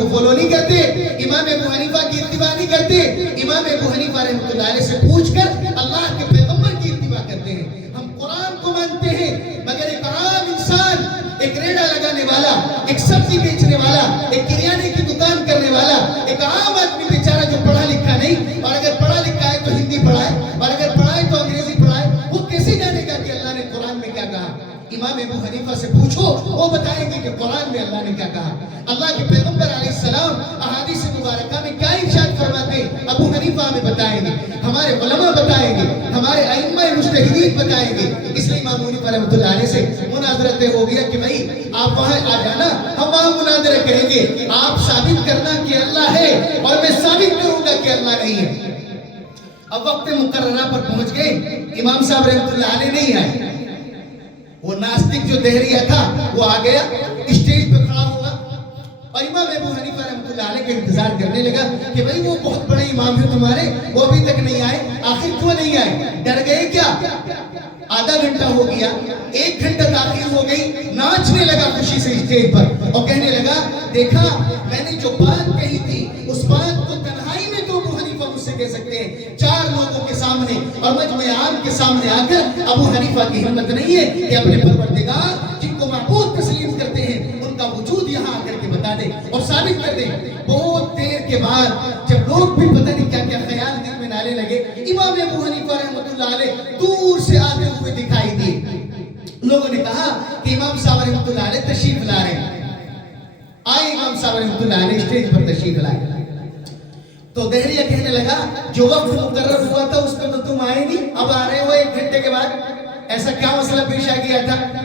کو فالو نہیں کرتے, امام ابو حنیفہ کی اتباع نہیں کرتے, امام ابو حنیفہ رحمۃ اللہ علیہ سے پوچھ کر اللہ کے پیغمبر کی اتباع کرتے ہیں. ہم قرآن کو مانتے ہیں, مگر ایک عام انسان, ایک ریڑھا لگانے والا, ایک سبزی بیچنے والا, ایک کریانے کی دکان کرنے والا, ایک عام آدمی بیچارہ جو پڑھا لکھا نہیں, اور اگر پڑھا لکھا ہے تو ہندی پڑھائے, اور اگر پڑھائے تو انگریزی پڑھائے, وہ کیسے جانے گا کہ اللہ نے قرآن میں کیا کہا؟ امام ابو حنیفہ سے پوچھو, وہ بتائیں گے کہ قرآن میں اللہ نے کیا کہا. اللہ کے پیغمبر علیہ السلام احادیث مبارکہ میں کیا ارشاد فرماتے ہیں, ابو حنیفہ ہمیں بتائیں گے, ہمارے علماء بتائیں گے, ہمارے ائمہ مجتہدین بتائیں گے. اس لیے امام حنیفہ رحمۃ اللہ علیہ سے مناظرہ طے ہو گیا کہ بھائی آپ وہاں آ جانا, ہم وہاں مناظرہ کریں گے, آپ ثابت کرنا کہ اللہ ہے اور میں ثابت کروں گا کہ اللہ نہیں ہے. اب وقت مقررہ پر پہنچ گئے, امام صاحب رحمۃ اللہ علیہ نہیں آئے. وہ ناستک جو دہریہ تھا وہ آ گیا, اسٹیج پہ کھڑا ہوا, اور امام ابو حنیفہ رحمۃ اللہ علیہ کا انتظار کرنے لگا کہ بھائی وہ بہت بڑے امام ہیں تمہارے, وہ ابھی تک نہیں آئے, آخر کیوں نہیں آئے, ڈر گئے کیا؟ آدھا گھنٹہ ہو گیا, 1 گھنٹہ تاخیر ہو گئی, ناچنے لگا خوشی سے اسٹیج پر اور کہنے لگا دیکھا میں نے جو بات کہی تھی اس بات کو تنہائی میں تو ابو حنیفہ مجھ سے کہہ سکتے ہیں, 4 لوگوں کے سامنے اور مجمع عام کے سامنے آ کر ابو حنیفہ کی ہمت نہیں ہے کہ اپنے پروردگار جن کو معبود تسلیم کرتے ہیں ان کا وجود یہاں آ کر کے بتا دے اور ثابت کر دے. بہت دیر کے بعد جب لوگ بھی پتہ نہیں کیا کیا خیال دل میں ڈالنے لگے, امام ابو حنیفہ رحمۃ اللہ علیہ دور سے آتے ہوئے دکھائی دیے. لوگوں نے کہا کہ امام صاحب رحمۃ اللہ علیہ تشریف لا رہے ہیں. آئے امام صاحب رحمۃ اللہ علیہ اسٹیج پر تشریف لائے. تو دہریہ کہنے لگا جو وقت مقرر ہوا تھا اس میں تو تم آئے نہیں, اب آ رہے ہو 1 گھنٹے کے بعد, ایسا کیا مسئلہ پیش آ گیا تھا؟